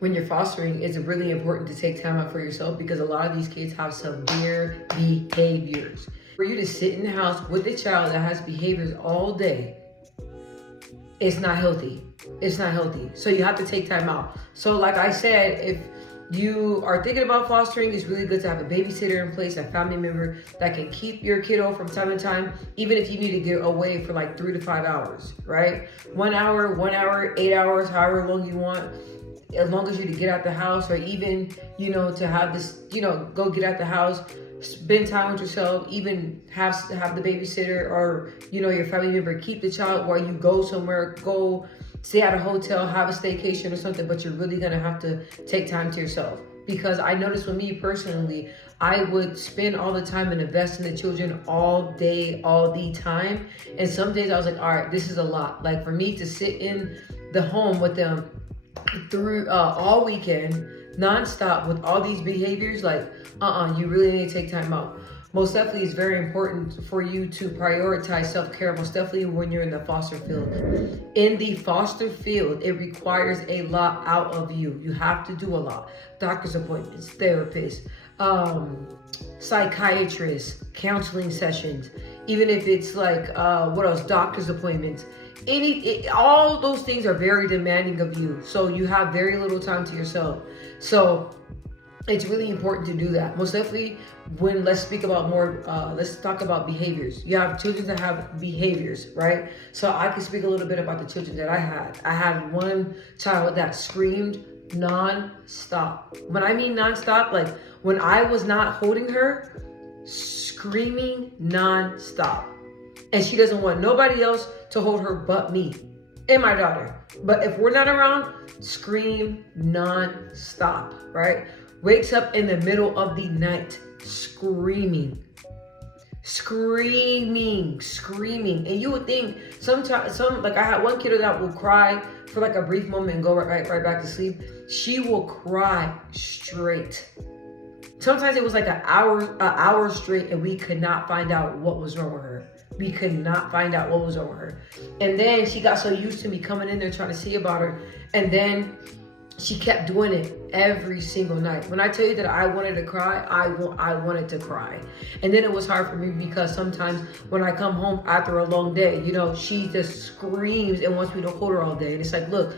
when you're fostering, it's really important to take time out for yourself because a lot of these kids have severe behaviors. For you to sit in the house with a child that has behaviors all day, it's not healthy. It's not healthy. So you have to take time out. So like I said, if you are thinking about fostering, it's really good to have a babysitter in place, a family member that can keep your kiddo from time to time, even if you need to get away for like 3 to 5 hours, right? 1 hour, 8 hours, however long you want, as long as you to get out the house, or even, to have this, go get out the house, spend time with yourself, even have the babysitter or, your family member keep the child while you go somewhere, go stay at a hotel, have a staycation or something, but you're really gonna have to take time to yourself. Because I noticed with me personally, I would spend all the time and invest in the children all day, all the time. And some days I was like, all right, this is a lot. Like for me to sit in the home with them through all weekend, nonstop with all these behaviors, like, you really need to take time out. Most definitely, it's very important for you to prioritize self-care, most definitely when you're in the foster field. In the foster field, it requires a lot out of you. You have to do a lot. Doctor's appointments, therapists, psychiatrists, counseling sessions, even if it's like, doctor's appointments. All those things are very demanding of you. So you have very little time to yourself. So it's really important to do that. Most definitely, let's talk about behaviors. You have children that have behaviors, right? So I can speak a little bit about the children that I had. I had one child that screamed non-stop. When I mean non-stop, like when I was not holding her, screaming non-stop. And she doesn't want nobody else to hold her but me and my daughter. But if we're not around, scream non-stop, right? Wakes up in the middle of the night, screaming. And you would think like I had one kiddo that will cry for like a brief moment and go right back to sleep. She will cry straight. Sometimes it was like an hour straight, and we could not find out what was wrong with her. And then she got so used to me coming in there trying to see about her. And then she kept doing it every single night. When I tell you that I wanted to cry, I wanted to cry. And then it was hard for me because sometimes when I come home after a long day, she just screams and wants me to hold her all day. And it's like, look,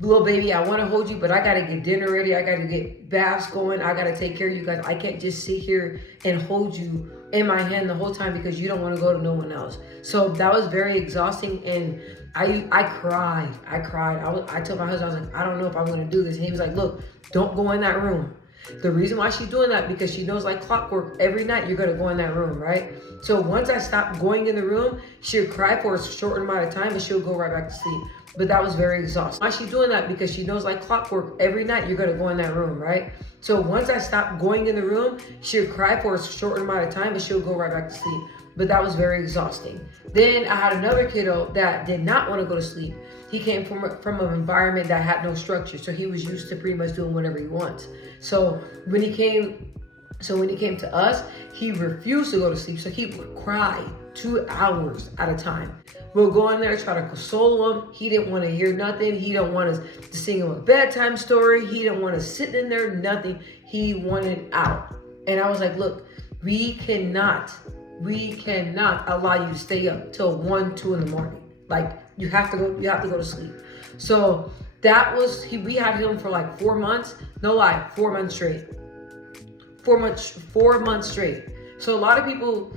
little baby, I want to hold you, but I got to get dinner ready. I got to get baths going. I got to take care of you guys. I can't just sit here and hold you in my hand the whole time because you don't want to go to no one else. So that was very exhausting. And I cried. I told my husband, I was like, I don't know if I'm going to do this. And he was like, look, don't go in that room. The reason why she's doing that, because she knows like clockwork, every night you're going to go in that room, right? So once I stopped going in the room, she'll cry for a short amount of time and she'll go right back to sleep. But that was very exhausting. Why she's doing that? Because she knows like clockwork, every night you're going to go in that room, right? So once I stopped going in the room, she'll cry for a short amount of time and she'll go right back to sleep. But that was very exhausting. Then I had another kiddo that did not want to go to sleep. He came from an environment that had no structure. So he was used to pretty much doing whatever he wants. So when he came to us, he refused to go to sleep. So he would cry 2 hours at a time. We'll go in there, try to console him. He didn't want to hear nothing. He didn't want us to sing him a bedtime story. He didn't want to sit in there, nothing. He wanted out. And I was like, look, we cannot allow you to stay up till 1, 2 in the morning. Like you have to go to sleep. So that was, we had him for like 4 months. No lie, 4 months straight. 4 months straight. So a lot of people,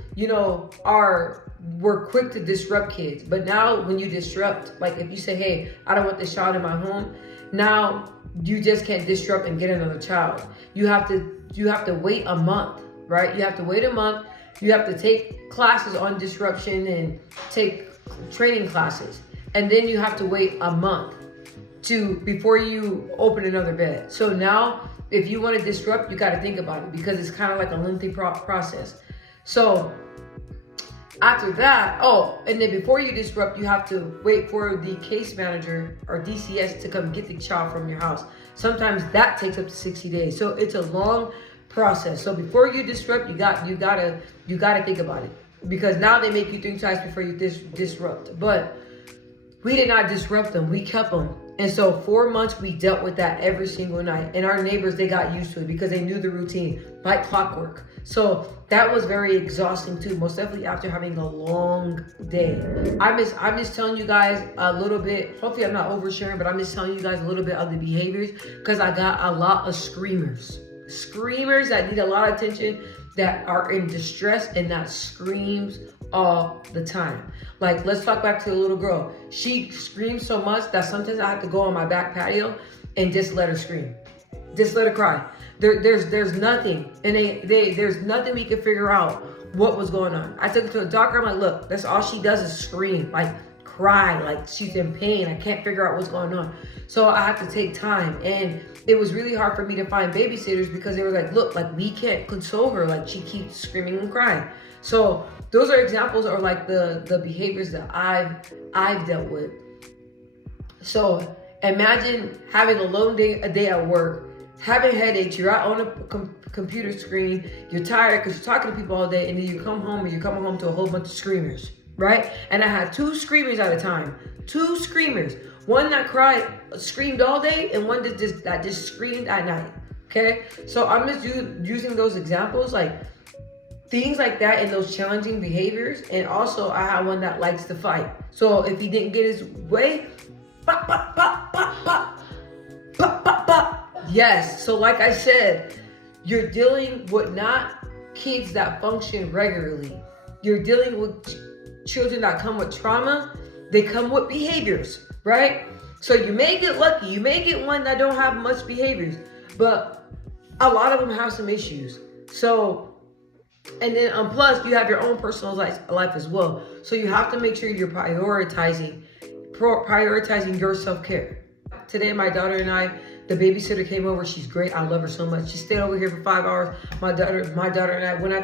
were quick to disrupt kids. But now when you disrupt, like if you say, hey, I don't want this child in my home, now you just can't disrupt and get another child. You have to wait a month, right? You have to wait a month. You have to take classes on disruption and take training classes. And then you have to wait a month before you open another bed. So now if you want to disrupt, you got to think about it because it's kind of like a lengthy process. So after that, and then before you disrupt, you have to wait for the case manager or DCS to come get the child from your house. Sometimes that takes up to 60 days. So it's a long process. So before you disrupt, you gotta think about it because now they make you think twice before you disrupt. But we did not disrupt them. We kept them. And so 4 months, we dealt with that every single night. And our neighbors, they got used to it because they knew the routine, like clockwork. So that was very exhausting too, most definitely after having a long day. I'm just telling you guys a little bit, hopefully I'm not oversharing, but I'm just telling you guys a little bit of the behaviors because I got a lot of screamers. Screamers that need a lot of attention, that are in distress, and that screams all the time. Like, let's talk back to the little girl. She screams so much that sometimes I have to go on my back patio and just let her scream. Just let her cry. There's nothing, and there's nothing we can figure out what was going on. I took her to the doctor. I'm like, look, that's all she does is scream, like cry, like she's in pain. I can't figure out what's going on. So I have to take time, and it was really hard for me to find babysitters because they were like, look, like we can't console her, like she keeps screaming and crying. So those are examples of like the behaviors that I've dealt with. So imagine having a long day at work, having headaches, you're out on a computer screen, you're tired because you're talking to people all day, and then you come home and you're coming home to a whole bunch of screamers, right? And I had 2 screamers at a time. 2 screamers. One that screamed all day, and one that just screamed at night. Okay? So I'm just using those examples, like things like that, and those challenging behaviors. And also I had one that likes to fight. So if he didn't get his way, pop, pop, pop, pop, pop, pop, pop, pop. Yes. So like I said, you're dealing with not kids that function regularly. You're dealing with children that come with trauma. They come with behaviors, right? So you may get lucky. You may get one that don't have much behaviors, but a lot of them have some issues. So, and then plus you have your own personal life as well. So you have to make sure you're prioritizing your self-care. Today, my daughter and I, the babysitter came over. She's great. I love her so much. She stayed over here for 5 hours. My daughter and I went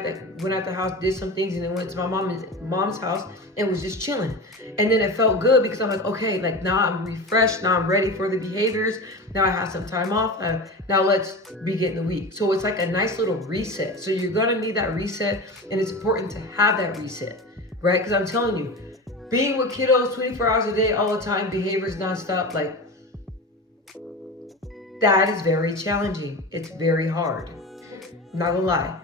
out the house, did some things, and then went to my mom's house and was just chilling. And then it felt good because I'm like, okay, like now I'm refreshed. Now I'm ready for the behaviors. Now I have some time off. Now let's begin the week. So it's like a nice little reset. So you're gonna need that reset, and it's important to have that reset, right? Because I'm telling you, being with kiddos 24 hours a day, all the time, behaviors nonstop, like, that is very challenging. It's very hard. I'm not gonna lie.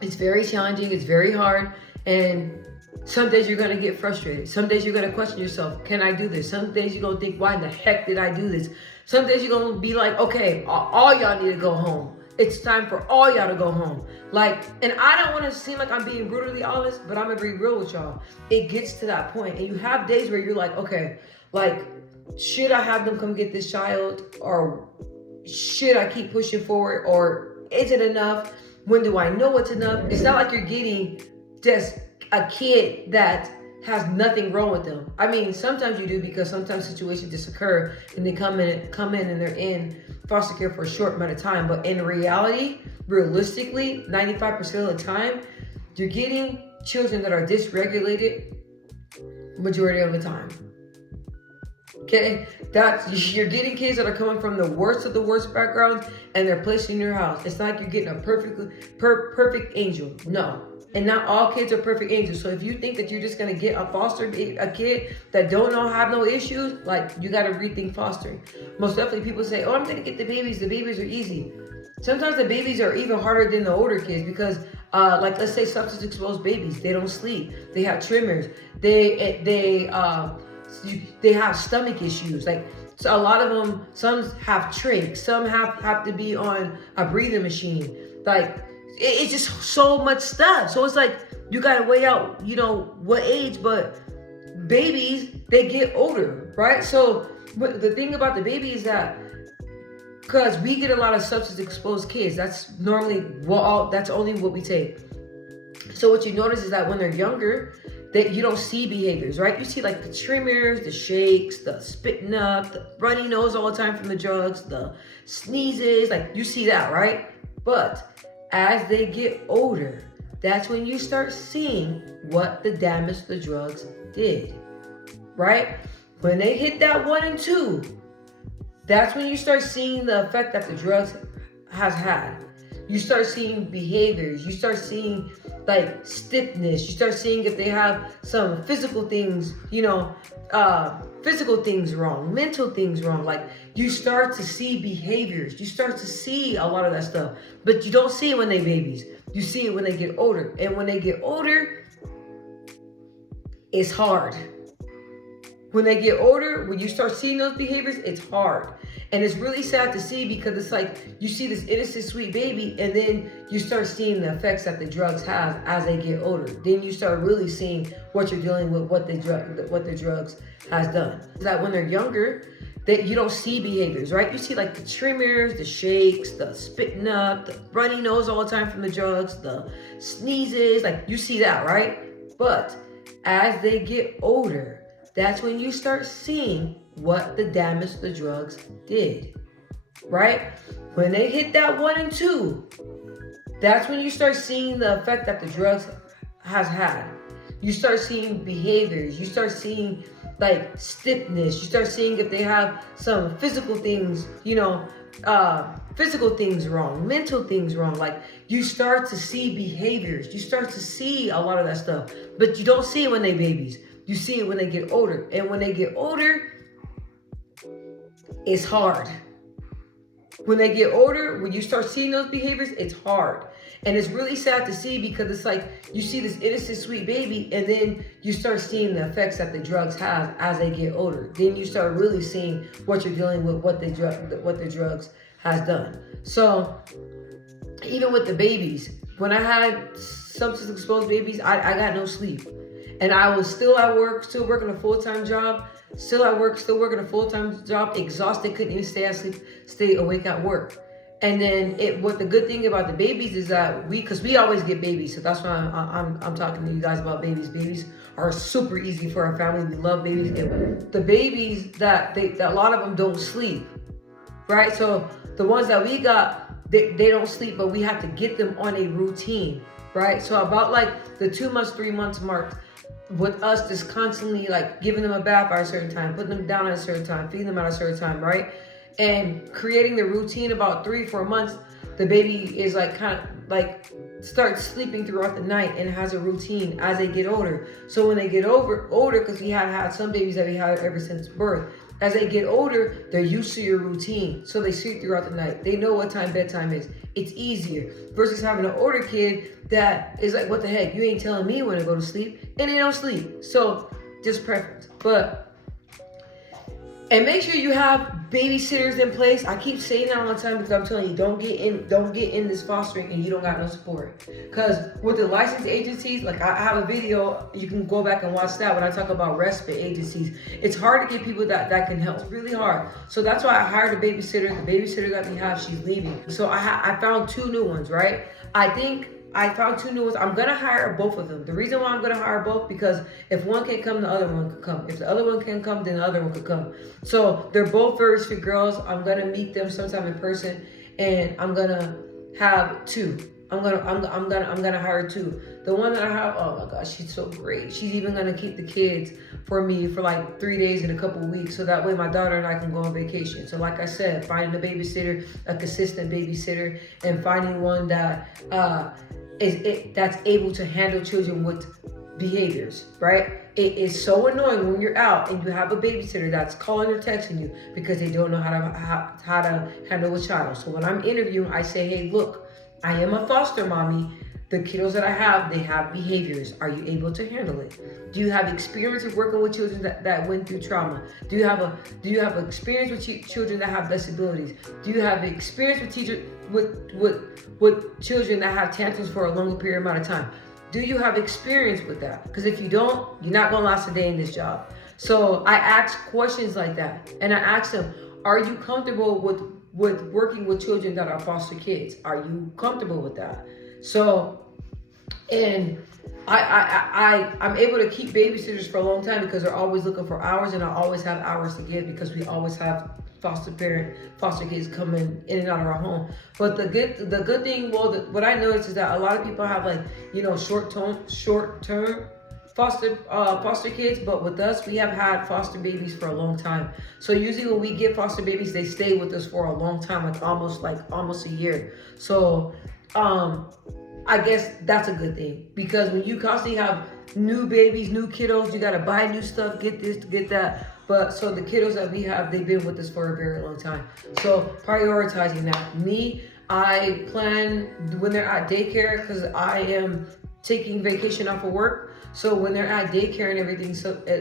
It's very challenging. It's very hard. And some days you're gonna get frustrated. Some days you're gonna question yourself. Can I do this? Some days you're gonna think, why in the heck did I do this? Some days you're gonna be like, okay, all y'all need to go home. It's time for all y'all to go home. Like, and I don't want to seem like I'm being brutally honest, but I'm gonna be real with y'all. It gets to that point, and you have days where you're like, okay, like, should I have them come get this child, or should I keep pushing forward, or is it enough? When do I know it's enough? It's not like you're getting just a kid that has nothing wrong with them. I mean, sometimes you do, because sometimes situations just occur and they come in and they're in foster care for a short amount of time. But in reality, realistically, 95% of the time, you're getting children that are dysregulated majority of the time. Okay, you're getting kids that are coming from the worst of the worst backgrounds, and they're placed in your house. It's not like you're getting a perfect angel. No, and not all kids are perfect angels. So if you think that you're just gonna get a kid that have no issues, like, you gotta rethink fostering. Most definitely, people say, "Oh, I'm gonna get the babies. The babies are easy." Sometimes the babies are even harder than the older kids because, like, let's say substance exposed babies, they don't sleep, they have tremors, they have stomach issues. Like, so a lot of them, some have trachs, some have to be on a breathing machine. Like, it's just so much stuff. So it's like, you gotta weigh out, what age, but babies, they get older, right? So the thing about the baby is that, because we get a lot of substance exposed kids, that's normally that's only what we take. So what you notice is that when they're younger, that you don't see behaviors, right? You see like the tremors, the shakes, the spitting up, the runny nose all the time from the drugs, the sneezes, like you see that, right? But as they get older, that's when you start seeing what the damage the drugs did, right? When they hit that 1 and 2, that's when you start seeing the effect that the drugs has had. You start seeing behaviors. You start seeing like stiffness. You start seeing if they have some physical things, physical things wrong, mental things wrong. Like you start to see behaviors, you start to see a lot of that stuff, but you don't see it when they babies. You see it when they get older. And when they get older, it's hard. When they get older, when you start seeing those behaviors, it's hard. And it's really sad to see because it's like you see this innocent, sweet baby, and then you start seeing the effects that the drugs have as they get older. Then you start really seeing what you're dealing with, what the drugs has done. That when they're younger, that you don't see behaviors, right? You see like the tremors, the shakes, the spitting up, the runny nose all the time from the drugs, the sneezes, like you see that, right? But as they get older, that's when you start seeing what the damage the drugs did, right? When they hit that 1 and 2, that's when you start seeing the effect that the drugs has had. You start seeing behaviors, you start seeing like stiffness, you start seeing if they have some physical things, physical things wrong, mental things wrong. Like you start to see behaviors, you start to see a lot of that stuff, but you don't see it when they babies. You see it when they get older. And when they get older, it's hard. When they get older, when you start seeing those behaviors, it's hard. And it's really sad to see because it's like you see this innocent, sweet baby, and then you start seeing the effects that the drugs have as they get older. Then you start really seeing what you're dealing with, what the drugs has done. So even with the babies, when I had substance exposed babies, I got no sleep. And I was still at work, still working a full-time job, working a full-time job, exhausted, couldn't even stay awake at work. And then what the good thing about the babies is that because we always get babies, so that's why I'm talking to you guys about babies. Babies are super easy for our family. We love babies. And the babies that a lot of them don't sleep, right? So the ones that we got, they don't sleep, but we have to get them on a routine, right? So about like the 2 months, 3 months mark, with us just constantly like giving them a bath at a certain time, putting them down at a certain time, feeding them at a certain time, right? And creating the routine about 3-4 months, the baby is like kind of like starts sleeping throughout the night and has a routine as they get older. So when they get older, because we had some babies that we had ever since birth, as they get older, they're used to your routine. So they sleep throughout the night. They know what time bedtime is. It's easier versus having an older kid that is like, what the heck? You ain't telling me when to go to sleep, and they don't sleep. So just preference. And make sure you have babysitters in place. I keep saying that all the time because I'm telling you, don't get in this fostering and you don't got no support. Because with the licensed agencies, like I have a video, you can go back and watch that when I talk about respite agencies. It's hard to get people that can help. It's really hard. So that's why I hired a babysitter. The babysitter that we have, she's leaving. So I found 2 new ones, right? I found 2 new ones. I'm going to hire both of them. The reason why I'm going to hire both, because if one can't come, the other one could come. If the other one can't come, then the other one could come. So they're both very sweet girls. I'm going to meet them sometime in person, and I'm going to have 2. I'm gonna hire 2. The one that I have, oh my gosh, she's so great. She's even gonna keep the kids for me for like 3 days in a couple of weeks, so that way my daughter and I can go on vacation. So like I said, finding a babysitter, a consistent babysitter, and finding one that that's able to handle children with behaviors, right? It is so annoying when you're out and you have a babysitter that's calling or texting you because they don't know how to handle a child. So when I'm interviewing, I say, hey, look, I am a foster mommy. The kiddos that I have, they have behaviors. Are you able to handle it? Do you have experience of working with children that went through trauma? Do you have experience with children that have disabilities? Do you have experience with children that have tantrums for a longer period amount of time? Do you have experience with that? Because if you don't, you're not gonna last a day in this job. So I ask questions like that, and I ask them, are you comfortable with working with children that are foster kids? Are you comfortable with that? So, and I'm able to keep babysitters for a long time because they're always looking for hours, and I always have hours to give because we always have foster kids coming in and out of our home. But the good thing, what I noticed is that a lot of people have like, short term foster kids, but with us, we have had foster babies for a long time. So usually when we get foster babies, they stay with us for a long time, like almost a year. So I guess that's a good thing, because when you constantly have new babies, new kiddos, you gotta buy new stuff, get this, get that. But so the kiddos that we have, they've been with us for a very long time. So prioritizing that. Me, I plan when they're at daycare, because I am taking vacation off of work. So when they're at daycare and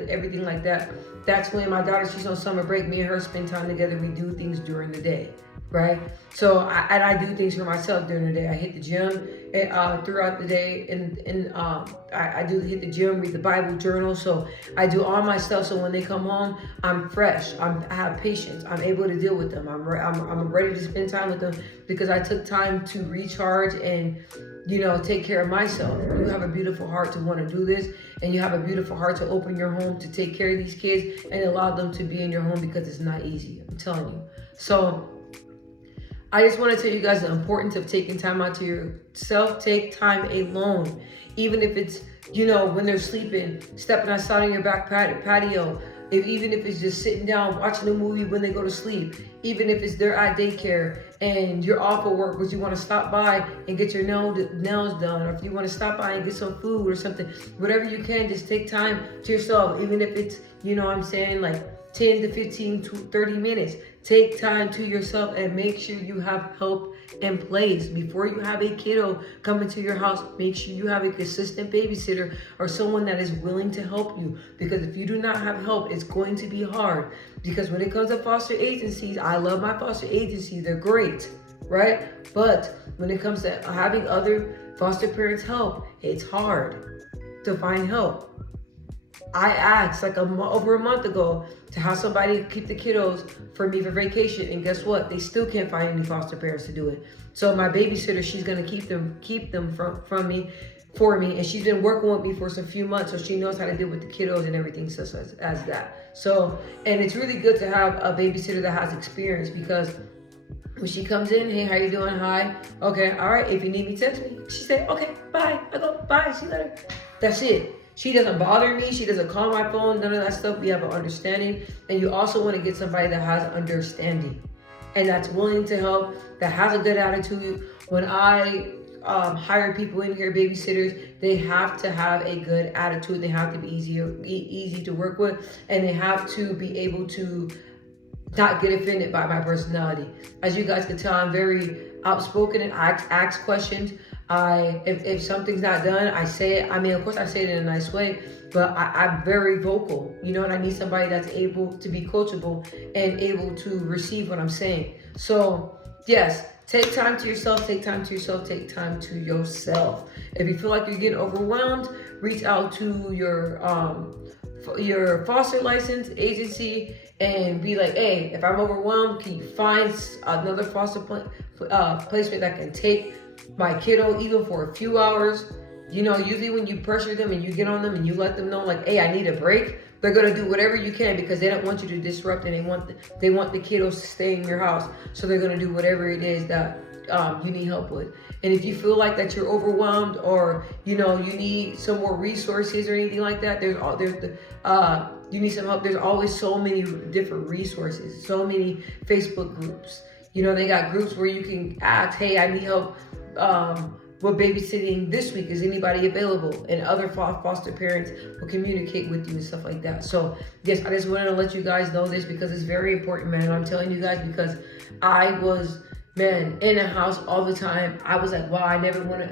everything like that, that's when my daughter, she's on summer break. Me and her spend time together. We do things during the day, right? So I do things for myself during the day. I hit the gym throughout the day, and I do hit the gym, read the Bible, journal. So I do all my stuff. So when they come home, I'm fresh. I have patience. I'm able to deal with them. I'm ready to spend time with them because I took time to recharge and take care of myself. You have a beautiful heart to want to do this, and you have a beautiful heart to open your home to take care of these kids and allow them to be in your home, because it's not easy. I'm telling you. So I just want to tell you guys the importance of taking time out to yourself. Take time alone, even if it's when they're sleeping, stepping outside on your back patio. Even if it's just sitting down watching a movie when they go to sleep, even if it's they're at daycare and you're off of work, but you want to stop by and get your nails done, or if you want to stop by and get some food or something, whatever you can, just take time to yourself. Even if it's, like 10 to 15 to 30 minutes, take time to yourself and make sure you have help in place. Before you have a kiddo come into your house, make sure you have a consistent babysitter or someone that is willing to help you. Because if you do not have help, it's going to be hard. Because when it comes to foster agencies, I love my foster agencies. They're great, right? But when it comes to having other foster parents help, it's hard to find help. I asked over a month ago to have somebody keep the kiddos for me for vacation, and guess what? They still can't find any foster parents to do it. So my babysitter, she's gonna keep them from me for me, and she's been working with me for some few months, so she knows how to deal with the kiddos and everything such as that. So, and it's really good to have a babysitter that has experience, because when she comes in, hey, how you doing? Hi. Okay, all right. If you need me, text me. She said, okay, bye. I go, bye. See you later. That's it. She doesn't bother me. She doesn't call my phone. None of that stuff. We have an understanding. And you also want to get somebody that has understanding and that's willing to help, that has a good attitude. When I hire people in here, babysitters, they have to have a good attitude. They have to be easy to work with, and they have to be able to not get offended by my personality. As you guys can tell, I'm very outspoken and I ask questions. If something's not done, I say it. I mean, of course I say it in a nice way, but I'm very vocal, and I need somebody that's able to be coachable and able to receive what I'm saying. So yes, take time to yourself, take time to yourself, take time to yourself. If you feel like you're getting overwhelmed, reach out to your foster license agency and be like, hey, if I'm overwhelmed, can you find another foster placement that can take my kiddo even for a few hours? Usually when you pressure them and you get on them and you let them know, like, hey, I need a break, they're gonna do whatever you can, because they don't want you to disrupt, and they want the kiddos to stay in your house. So they're gonna do whatever it is that you need help with. And if you feel like that you're overwhelmed, or you need some more resources or anything like that, you need some help. There's always so many different resources, so many Facebook groups. They got groups where you can ask, hey, I need help with babysitting this week. Is anybody available? And other foster parents will communicate with you and stuff like that. So yes, I just wanted to let you guys know this, because it's very important, man. I'm telling you guys, because I was, in a house all the time. I was like, wow, I never went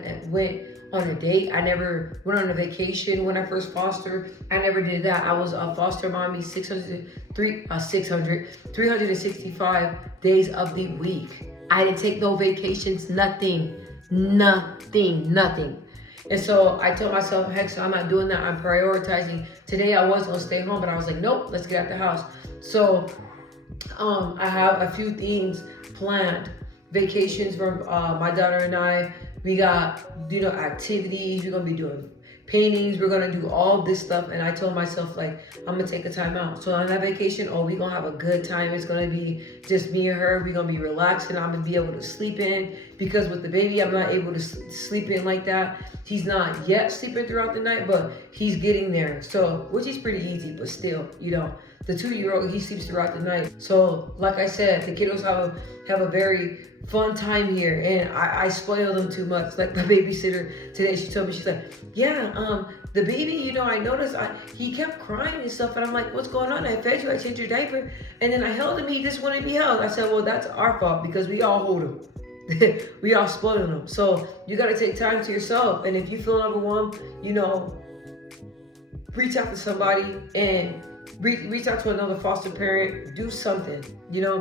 on a date. I never went on a vacation when I first fostered. I never did that. I was a foster mommy 365 days of the week. I didn't take no vacations, nothing. And so I told myself, heck, so I'm not doing that. I'm prioritizing. Today I was gonna stay home, but I was like, nope, let's get out the house. So I have a few things planned. Vacations from my daughter and I. We got, activities. We're gonna be doing paintings. We're gonna do all this stuff. And I told myself, like, I'm gonna take a time out. So on that vacation, we gonna have a good time. It's gonna be just me and her. We're gonna be relaxing. I'm gonna be able to sleep in, because with the baby, I'm not able to sleep in like that. He's not yet sleeping throughout the night, but he's getting there. So, which is pretty easy, but still, The 2-year-old, he sleeps throughout the night. So like I said, the kiddos have a very fun time here, and I spoil them too much. Like my babysitter today, she told me, she's like, yeah, the baby, I noticed he kept crying and stuff, and I'm like, what's going on? I fed you, I changed your diaper, and then I held him, he just wanted to be held. I said, well, that's our fault because we all hold him. We all spoil them. So you got to take time to yourself, and if you feel overwhelmed, reach out to somebody and reach out to another foster parent, do something,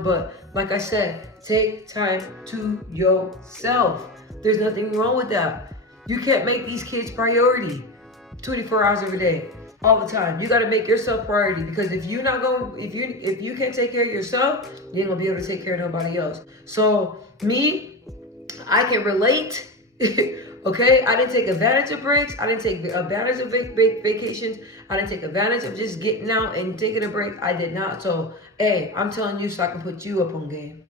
but like I said, take time to yourself. There's nothing wrong with that. You can't make these kids priority 24 hours every day, all the time. You got to make yourself priority, because if you can't take care of yourself, you ain't gonna be able to take care of nobody else. So me, I can relate. Okay, I didn't take advantage of breaks. I didn't take advantage of vacations. I didn't take advantage of just getting out and taking a break. I did not. So, hey, I'm telling you so I can put you up on game.